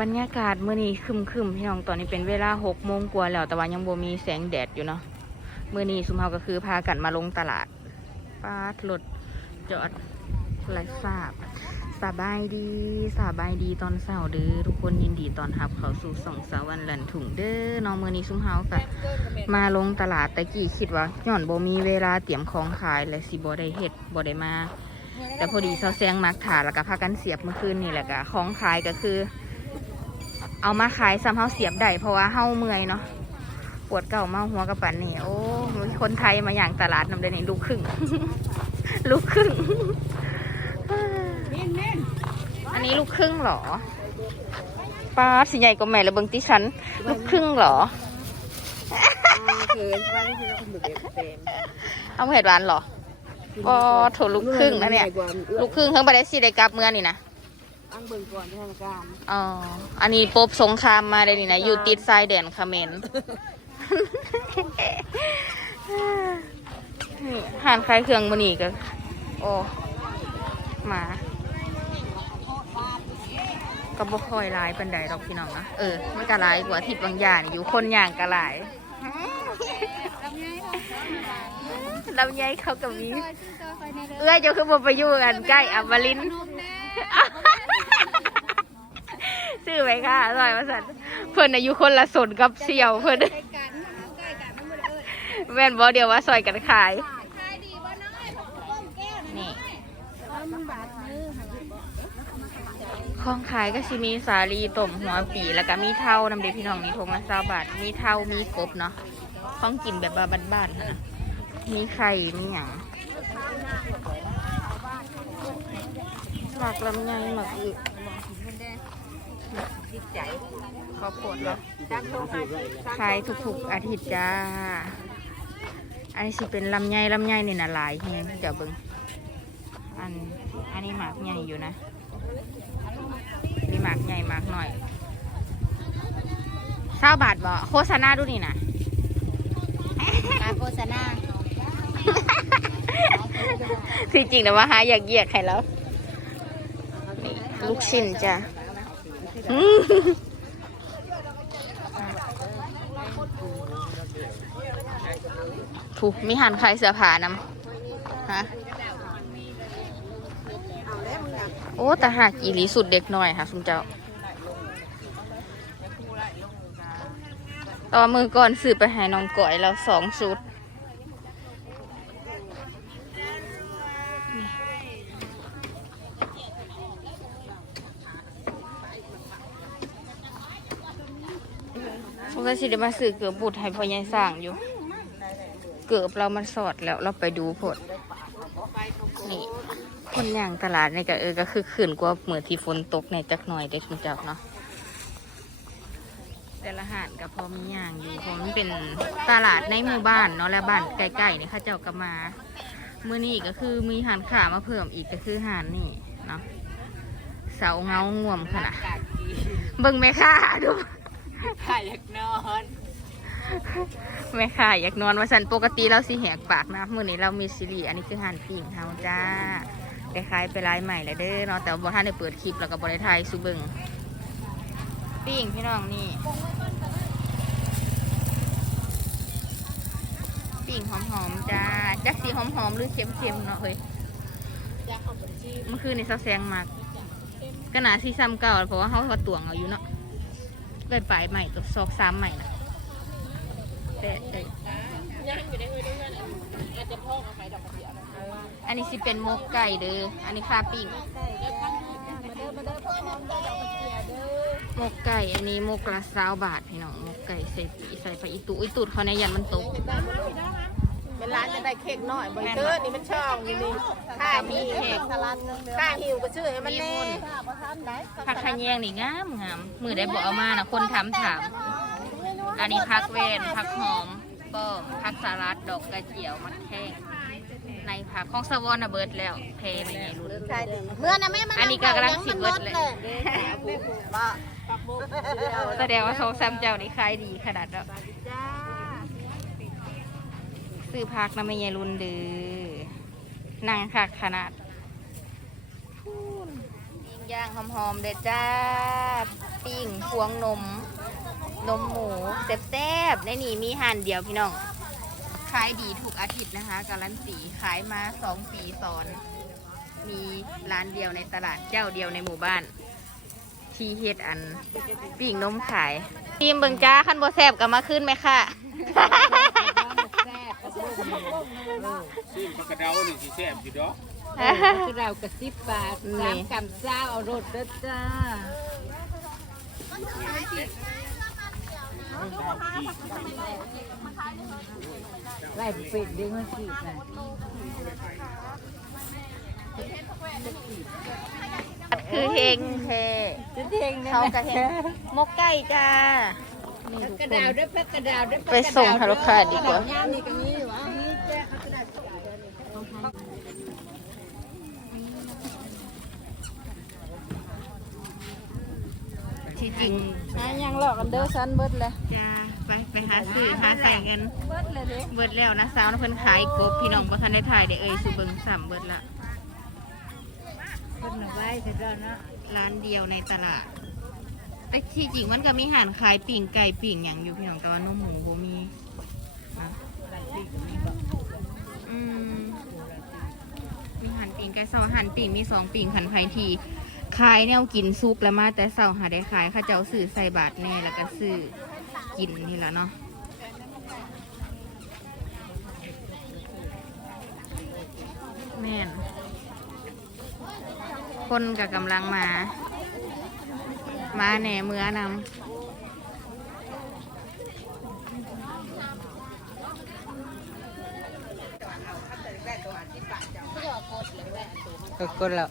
บรรยากาศเมื้อนี้ครึมๆพี่น้องตอนนี้เป็นเวลาหกโมงกว่าแล้วแต่ว่ายังบ่มีแสงแดดอยู่เนาะเมื้อนี้สุมเฮาก็คือพากันมาลงตลาดป้าดรถจอดไหลทราบสบายดีสบายดีตอนเช้าเด้อทุกคนยินดีตอนรับเขาสู่สองสาวันหลันถุงเด้อน้องเมื้อนี้สุมเฮาก็มาลงตลาดแต่กี้คิดว่าย้อนบ่มีเวลาเตรียมของขายและสิบ่ได้เฮ็ดบ่ได้มา แต่พอดีเซาแซงมักถาแล้วก็พากันเสียบเมื่อคืนนี่แหละก็ของขายก็คือ เอามาขายซ้ำเฮาเสียบได้เพราะว่าเฮาเมื่อยเนาะปวดเก่าเมาหัวกระปันนี่โอ้คนไทยมาอย่างตลาดนำเดนี่ลูกครึ่งลูกครึ่งอันนี้ลูกครึ่งเหรอป้าสิใหญ่กว่าแม่เลยเบิ่งติฉันลูกครึ่งเหรอเอาเห็ดหวานเหรออ๋อโถลูกครึ่งนะเนี่ยลูกครึ่งเพิ่งไปได้สิได้กลับเมื่อนี่นะ อังเบิ่งก่อนที่ทำการอ๋อ อันนี้ปบสงครามมาเลยนี่นะ อยู่ติดชายแดนเขมรนี่หานคลายเครื่องมือนี่ก็โอ้หมาก็บ่ค่อยหลายปันใดดอกพี่น้องนะ เออมันก็หลายกว่าทิศบางอย่างอยู่คนอย่างก็หลายลำไยเขากับมีเอื้อยเจะคือบ่ไปอยู่กันใกล้อมรินทร์ ซื้อไหมค่ะอร่อยมาสันเพิ่นอายุคนละสนกับเสี่ยวเพิ่นแม่นบอเดียวว่าซอยกันขายนี่ของขายก็สิมีสาลีต้มหัวปีแล้วก็มีเท่านำเด็กพี่น้องนี่ทงละสาบาทมีเท่ามีกบเนาะของกินแบบบ้านๆนะมีไข่มีหยังหมักลำไยหมักอึ จิตใจข้าวโพดเนาะดังโทรไปขายทุกๆอาทิตย์จ้า อันนี้สิเป็นลำไยลำไยนี่นะหลายแฮงเดี๋ยวเบิ่งอันอันนี้หมากใหญ่อยู่นะมีหมากใหญ่หมากหน่อยเศร้าบาทบ่โฆษณาดูนี่นะการโฆษณาที่จริงแต่ว่าหาอยากเยียกใครแล้วนี่ลูกชิ้นจ้ะอืม ถูกมีหันขายเสือผานำฮะโอ้แต่หากอีหลีสุดเด็กหน้อยค่ะคุณเจ้าตอมือก่อนซื้อไปห้น้องก่อยแล้วสองชุด สงสัยสิได้มาซื้อเกือบบุตรให้พ่อใหญ่สร้างอยู่ เกือบเรามันสอดแล้วเราไปดูผลนี่คนย่างตลาดในก็เออก็คือขืนกว่าเหมือนที่ฝนตกในจักหน่อยได้คุณเจ้าเนาะแต่ละหาดก็พอมีอย่างอยู่เพราะมันเป็นตลาดในหมู่บ้านเนาะและบ้านใกล้ๆนี่ข้าเจ้าก็มาเมื่อนี้ก็คือมีหานขามาเพิ่มอีกก็คือหานนี่เนาะเสาเงาง่วมขนาดเบิ่งแม่ค่าดู ถ่ายอยากนอนแม่ค่ะ อยากนอนว่าสันปกติเราสิแหกปากนะมื้อนี้เรามีซีรีส์อันนี้คือหันปิ่งเฮาจ้าได้ขายไปลายใหม่แล้วเด้อเนาะแต่ว่าบ่ทันได้เปิดคลิปแล้วก็บ่ได้ถ่ายสุเบิงปิ่งพี่น้องนี่ปิ่งหอมๆจ้าจักสีหอมๆหรือเค็มๆเนาะเฮ้ยเมื่อคืนนี่เซาแซงมากก็น่าสิซ้ำเก่าเพราะว่าเฮาก็ตวงเอาอยู่เนาะ ได้ปลายใหม่กับซอกซ้ำใหม่นะแต่แต่ย่างอยู่ในเงินในเงินอาจจะพ่อเอาไปดอกกระเดียวอันนี้สิเป็นหมกไก่เด้อ อันนี้คาปิ้งมาเด้อมาเด้อพ่อน้องได้ดอกกระเดียวเด้อหมกไก่ อันนี้หมกละสาวบาทพี่น้องหมกไก่ใส่ใส่ไปอิตุอิตุดเขาในยันมันตก มันร้านจะได้เค้กน้อยบริเตอร์นี่มันช่องนี่นี่ข้ามีเค้กสลัดข้าหิวก็ชื่อให้มันแน่ผักขะแยงนี่งามงามมือได้บอกเอามานะคนถามถามอันนี้ผักเวนผักหอมป้อมผักสลัดดอกกระเจียวมันแข้งในผักของสวอนนะเบิร์ดแล้วเพนใหญ่รุ่นเมื่อนะแม่มันอันนี้ก็กำลังสิเบิดเลยแสดงว่าโซซัมเจ้านี่ขายดีขนาดแล้ว ซื้อพักนะไม่ใหญ่รุ่นเดือนั่งคักขนาดพูนย่างหอมๆเด็ดจ้า ปิ้งพวงนม นมหมูแซ่บๆในนี่มีห่นเดียวพี่น้อง ขายดีทุกอาทิตย์นะคะ การันตีขายมาสองปีซ้อน มีร้านเดียวในตลาดเจ้าเดียวในหมู่บ้าน ที่เฮ็ดอัน ปิ้งนมขายทีมเบิงจ้าขั้นบ่แซบกลับมาขึ้นไหมค่ะ ซึ่งปลากระเดานี่สิแซ่บอยู่ดอกคือเรากระซิบบาทนี่สามกำเจ้าเอารถเด้อจ้าไล่เป็ดเด้งมาขีดนะคือเฮงเทจะเด้งนะเขากระเฮงมกไก่จ้านี่ทุกกระคดานวด้วยกระดาวด้วยไปส่งให้ลูกค้าดีกว่า ย่ามนี่ก็มีวะนี่แจ้เขากระดาษ ที่จริงหายังหลอกกันเด้อซันเบิดเลยจ้าไปไปหาซื้อหาใส่เงินเบิดเลยเด้เบิดแล้วนะสาวนะเพิ่นขายกบพี่น้องบ่ทันได้ถ่ายได้เอ่ยสุเบิงสามเบิดละเพิ่นเอาไว้เสร็จแล้วเนาะร้านเดียวในตลาดแต่ที่จริงมันก็มีอาหารขายปิ่งไก่ปิ่งอย่างอยู่พี่น้องแต่ว่านมหมูบ่มีนะไล่ปีกก็มีบ่อืมมีอาหารปิ่งไก่เสาอาหารปิ่งมีสองปิ่งขันไผที ขายแนวกินซุปแล้วมาแต่เสาหาได้ขายข้าเจ้าซื้อใส่บาทแน่แล้วก็ซื้อกินนี่ละเนาะแม่น คนกับกำลังมา มาแหน่เมือนำก็กดแล้ว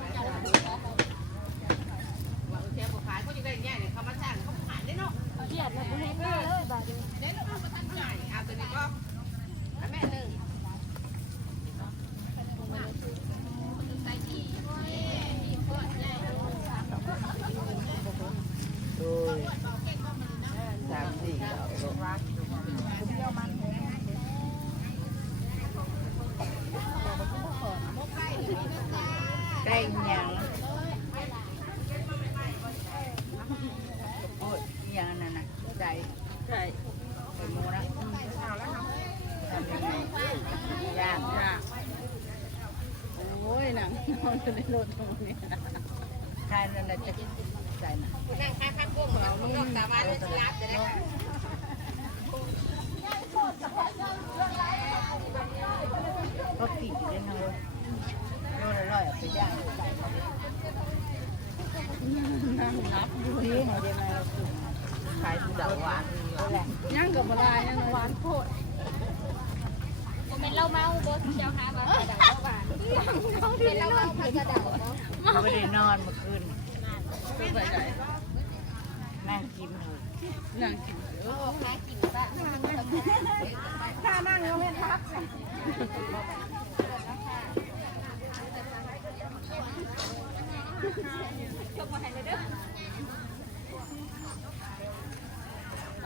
ได้ยังโอ้ยยังนั่นน่ะใจใจไปหมูนะทำยังไงย่างโอ้ยหนังนอนอยู่ในรถตรงนี้ใครนั่นแหละจะใจนะนั่งค้าข้างกุ้งเราลูกตาบ้าเลยสิรับจะได้ ก็ปิดได้นะเลยโลละร้อยเอาไปย่างใส่นั่งนับดูนี่ ไหนได้ไหมขายเดาวหวานย่างกับปลาย่างหวานโคตรเป็นเล้าเมาบดเจ้าค่ะบ่กระดาษหวานเป็นเล้าเมาพักกระดาษบ่ไม่ได้นอนเมื่อคืนนั่งกินเลยนั่งกินแม่กินบ้า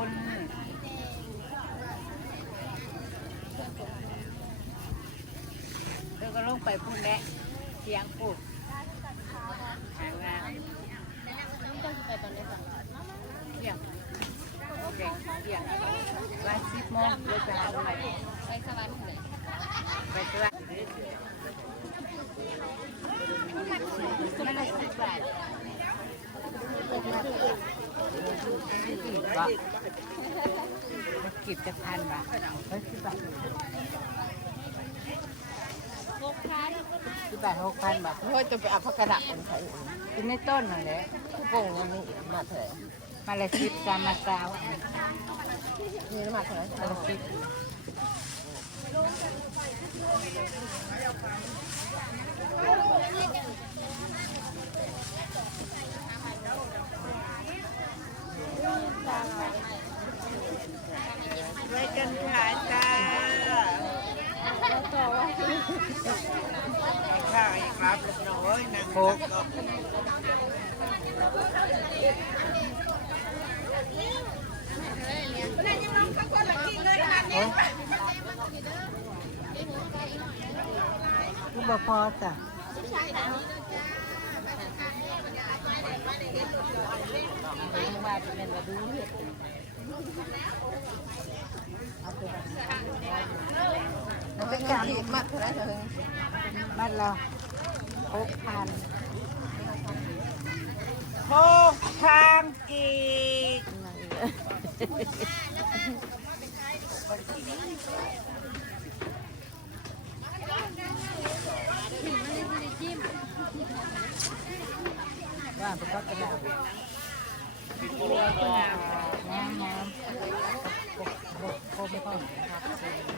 คุณเธอก็ลงไปพูดแหละเสียงปุ๊บหางานเสียงเสียงเสียงวันสิบโมงเดี๋ยวจะเอาไปไปสวรรค์เลย ไปตลาดไม่ได้สิบบาทก็กิบ จะพันบาทหกพันสิบบาทหกพันบาทเฮ้ยจะไปเอาผักกระดับมันใส่กินในต้นนั่นแหละโป่งอันนี้มาเถอะมาละสิบสามมาสาวนี่มาเถอะมาละสิบไว้กันขายจ้า ข้าวอีกครับลูกน้อยนางหกคือบ่พอจ้ะว่าจะเป็นว่าดูเห็ดเอาไปมัน เป็นการีมัดเถอะเถอะบ้านเราหกพันหกพันกีกว่าเป็นก็กระดาษน้ำน้ำบกบกบกบกครับอับ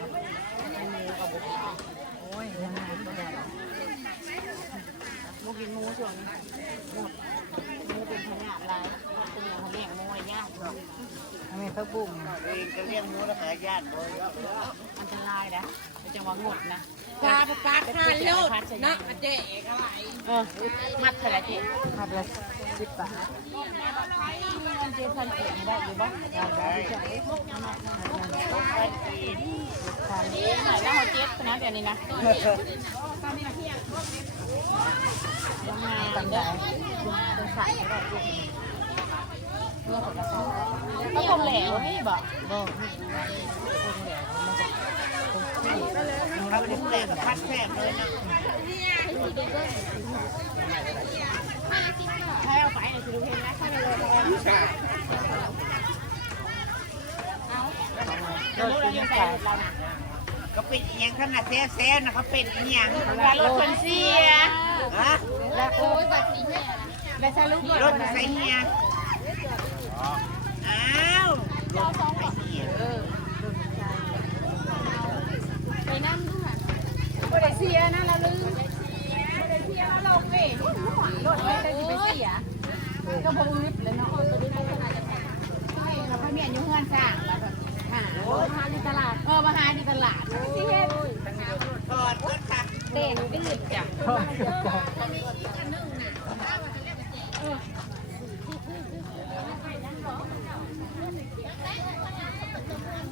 โอ้ยยังไงก็ได้มูกินหมูช่วนหมดหมูเป็นขนาดไรเป็นอย่างของแม่งมูอะไรยากทำไมเขาบุ้งเองก็เลี้ยงหมูแล้วก็ญาติเลยอันตรายนะมันจะว่างดนะปลาปลาทานโลดนะเจ๊เอะไรเออมัดเท่าไหร่จีพัดละสิบบาทเจ๊พันเอ็ดได้อยู่บ้างได้ได้พันกีบพัน นี่หน่อย แล้วเขาเจ็ดนะเดี๋ยวนี้นะยังไงตังไหนเป็นสายก็ได้เพื่อของกระเพาะก็คงแหลวนี่บอกบอกให้ดูว่าคงแหลกมันจะตรงที่เราไม่ได้แปลงพัดแทบเลยนะให้เอาไปเดี๋ยวจะดูเห็นนะถ้าเราเลยเอาวิชาเดี๋ยวเรายังใส่ เรานะก็เป็นอีหยังขนาดแซ่แซ่นะเขาเป็นอีหยังรถคนเสียฮะโอ้ยบัตรสีเนี่ยและสรุปรถใส่เฮียอ้าวรถใส่เฮียไปนั่งดูค่ะไม่ได้เสียนะเราลืมไม่ได้เสียเราลงนี่รถไม่ได้ไปเสียก็พอรู้นิดเลยเนาะเราพเมียนอยู่เฮือนสร้างแล้วแบบหามา หาที่ตลาดเออมาหาที่ตลาดที่เฮ็ดถอดรถค่ะเด่นก็หลุดจ้ะ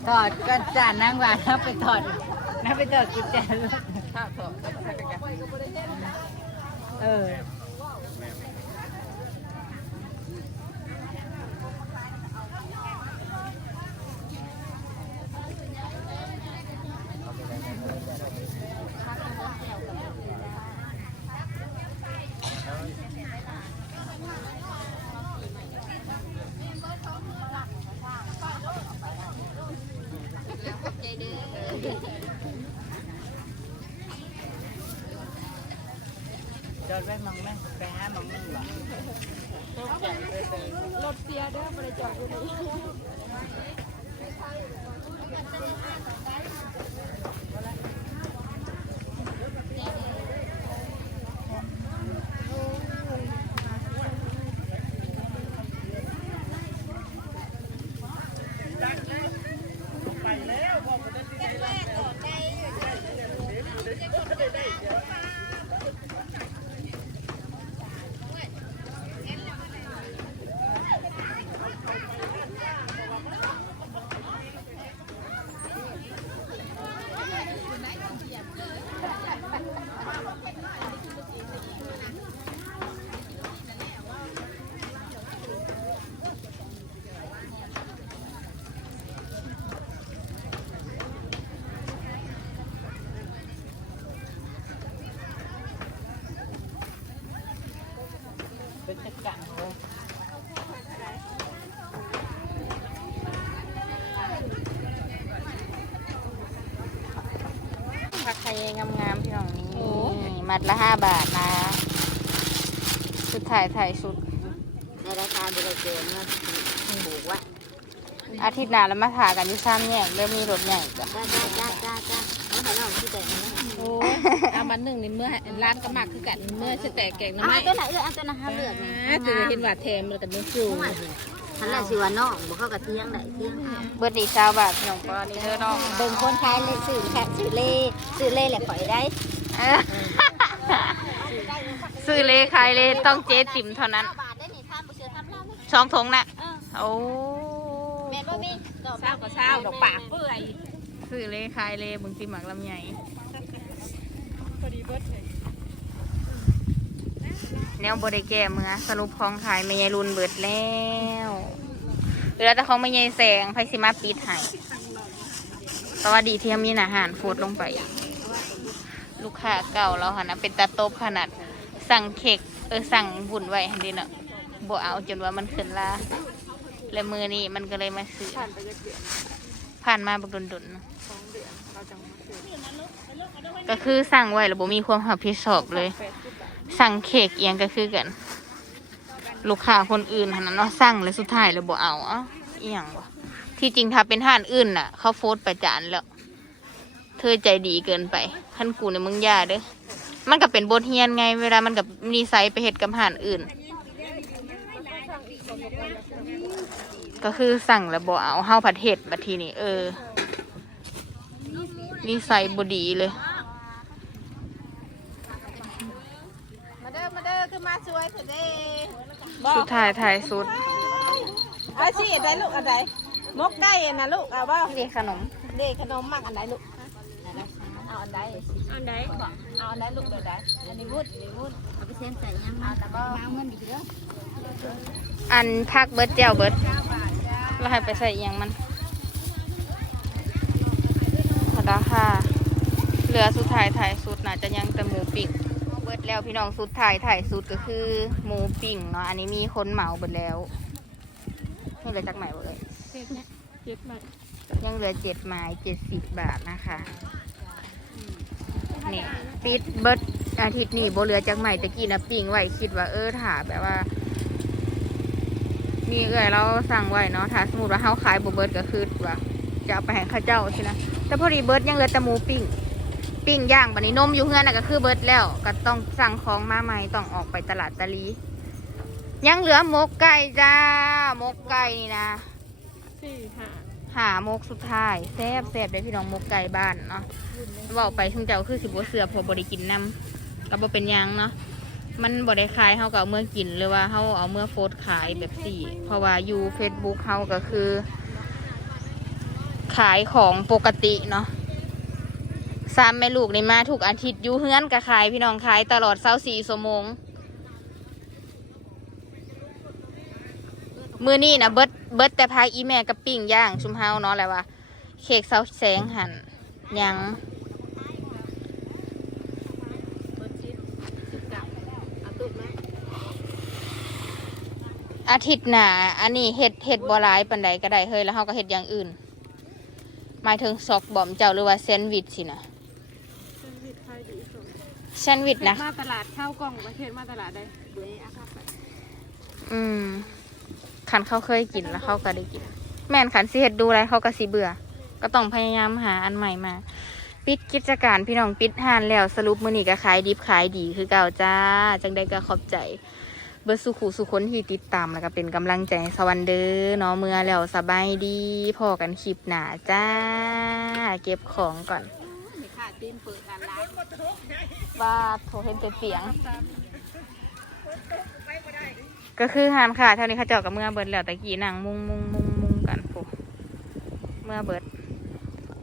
ถอดก็จานนั่งหวานแล้วไปถอดนะไปถอดกุญแจรถถ้าเถอะแล้วก็ใส่กันเออ ใจเด้อ จอดไว้มองแม่ไปหามองนึงบ่ รถเสียเด้อบริจาคตรงนี้ เผักไทย งามๆพี่น้องนี่มัดละห้าบาทนะสุดถ่ายถ่ายสุด ในรายการบริเกณฑ์เนี่ยปลูกไว้อาทิตย์หน้าแล้วมาถ่ากันที่ซ้ำแยกเริ่มมีรถใหญ่จ้ะจ้าจ้าจ้าจ้าจ้าเอาให้น้องที่แต่งนะโอ้ยเอามาหนึ่งในเมื่อร้านก็มักคือกันเมื่อจะแตกแกงหน้ำเอาไม้ตัวไหนเออเอาตัวไหนห้าเลือกอ่าจะเห็นว่าแทมแล้วกันนี่สู ทันแรกสิว่าน้องบอกเข้ากะเทียงไหนเทียงเบิร์ดดีเช้าบาทพี่น้องปอนี่เธอน้องเบิ่งคนขายเลยสื่อแค่สื่อเล่สื่อเล่แหละข่อยได้เออซื้อเลขายเลต้องเจ๊จิ๋มเท่านั้นบาทได้นี่ทำบ่เชื่อทำเล่าเลยสองทงน่ะโอ้แม่นบ่มีดอกเศร้าก็เศร้าดอกปากเปื่อยซื้อเลขายเลบึงติหมักลำไย แนวบริแก้มือสรุปของขายไม่ยายรุนเบิดแล้วเหลือแต่ของไม่ยายแสงไพสิมาปิดห้แตว่าดีเที่มีอาหารโฟดลงไป ลูกค้าเก่าแล้วค่ะนะเป็นตาโต๊บขนาด สั่งเค้กเออสั่งบุญไว้หันดีเนาะบ่เอาจนว่ามันขึ้นลาและมือนี้มันก็เลยมาซื้อผ่านมาบักดนๆเนก็คือสั่งไว้แล้วบ่มีความรับผิดชอบเลย สั่งเค้กเอียงก็คือกัน ลูกค้าคนอื่นหันนั้นเนาะสั่งแล้วสุดท้ายแล้วบ่เอาเอ้าเอียงวะที่จริงถ้าเป็นห้านอื่นน่ะ เขาโฟดประจานแล้ว เธอใจดีเกินไปท่านกูในยมึงย่าเด้อมันก็เป็นบทเรียนไง เวลามันกับมีไซไปเหตุกับหานอื่น ก็คือสั่งแล้วบอเอาเฮาผัดเห็ดบัดทีนี้เออนิสัยบดีเลย มาเด้อมาเด้อ คือมาสวยสุดเด้สุดท้ายถ่ายสุดเอาสิอันใดลูกอันใดมกไก่นะลูกเอาว่านี่ขนมเด็กขนมมักอันใดลูกเอาอันใดอันใดเอาอันใดลูกเดี๋ยวใดอันนี้วุ้นอันนี้วุ้นเอาไปเซ็นใส่ยังเอาแต่บ่เอาเงินดีเด้ออันพักเบิร์ดเจ้าเบิร์ดเราให้ไปใส่เอียงมันพอดาค่ะเหลือสุดท้ายถ่ายสุดน่าจะยังแต่หมูปิ้งเบิร์ดแล้วพี่น้องสุดท้ายถ่ายสุดก็คือหมูปิ้งเนาะอันนี้มีคนเหมาเบิดแล้วนี่เหลือจากไหนบ่เลยยังเหลือเจ็ดไม้เจ็ดสิบบาทนะคะนี่ปิดเบิร์ดอาทิตย์นี้โบเหลือจากใหม่ตะกี้นะปิ้งไว้คิดว่าเออถาแบบว่ามีเอ่ยเราสั่งไว้เนาะถ้าสมมติว่าเฮาขายบเบิดก็คือว่าจะเอาไปให้ข้าเจ้าใช่นะแต่พอดีเบิดยังเหลือแต่หมูปิ้ง ปิ้งย่างบัดนี้นมอยู่เฮือนน่ะก็คือเบิดแล้วก็ต้องสั่งของมาใหม่ต้องออกไปตลาดตะลียังเหลือหมกไก่จ้าหมกไก่นี่นะหาหมกสุดท้ายแซ่บแซ่บเลยพี่น้องหมกไก่บ้านเนาะเว่าไปทุ่งเจ้าคือสิบ่เสือพอบริกินน้ำก็บ่เป็นยังเนาะมันบ่ได้ขายเฮาก็เอาเมื่อกินหรือว่าเฮาเอาเมื่อโฟดขายแบบสี่ เพราะว่าอยู่ Facebook เฮาก็คือ ขายของปกติเนาะ สามแม่ลูกนี่มาทุกอาทิตย์อยู่เฮือนก็ขายพี่น้องขายตลอดเช้าสี่ชั่วโมง มือนี่นะเบิดเบิดแต่พาอีแม่กับปิ้งย่างชุมเฮาเนาะแหละว่าเค้กเสาแสงหันยังอาทิตย์หนาอันนี้เห็ดเห็ดบัวลายปันใดก็ได้เฮ้ยแล้วเขาก็เห็ดอย่างอื่นหมายถึงซอกบอมเจ้าหรือว่าแซนวิชสินะ แซนด์วิชนะ มาตลาดข้าวกล่องประเทศมาตลาดได้อืมขันเขาเคยกินแล้วเขาก็ได้กิน แม่นขันสิเห็ดดูอะไรเขาก็สิเบื่อ ก็ต้องพยายามหาอันใหม่มา ปิดกิจการพี่น้องปิดห้านแล้วสรุปมื้อนี้ก็ขายดิบขายดีคือเก่าจ้า จังได้ก็ขอบใจ เบิร์สุขูสุคนที่ติดตามแล้วก็เป็นกำลังใจให้สวันเดอเนาะเมื่อแล้วสบายดีพอกันคลิปหนาจ้า เก็บของก่อนค่ะตีนเปิดร้านร้าน ว่าโถเห็นเป็นเปียง ก็คือหามค่ะเท่านี้เขาเจาะกับเมื่อเบิร์ดแล้วตะกี้นางมุงมุงมุงมุงกันปุ๊เมื่อเบิด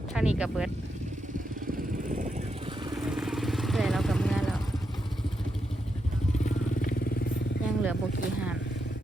เท่านี้กับเบิร์ดเลยแล้วกับเมื่อแล้วยังเหลือโบกี้หาน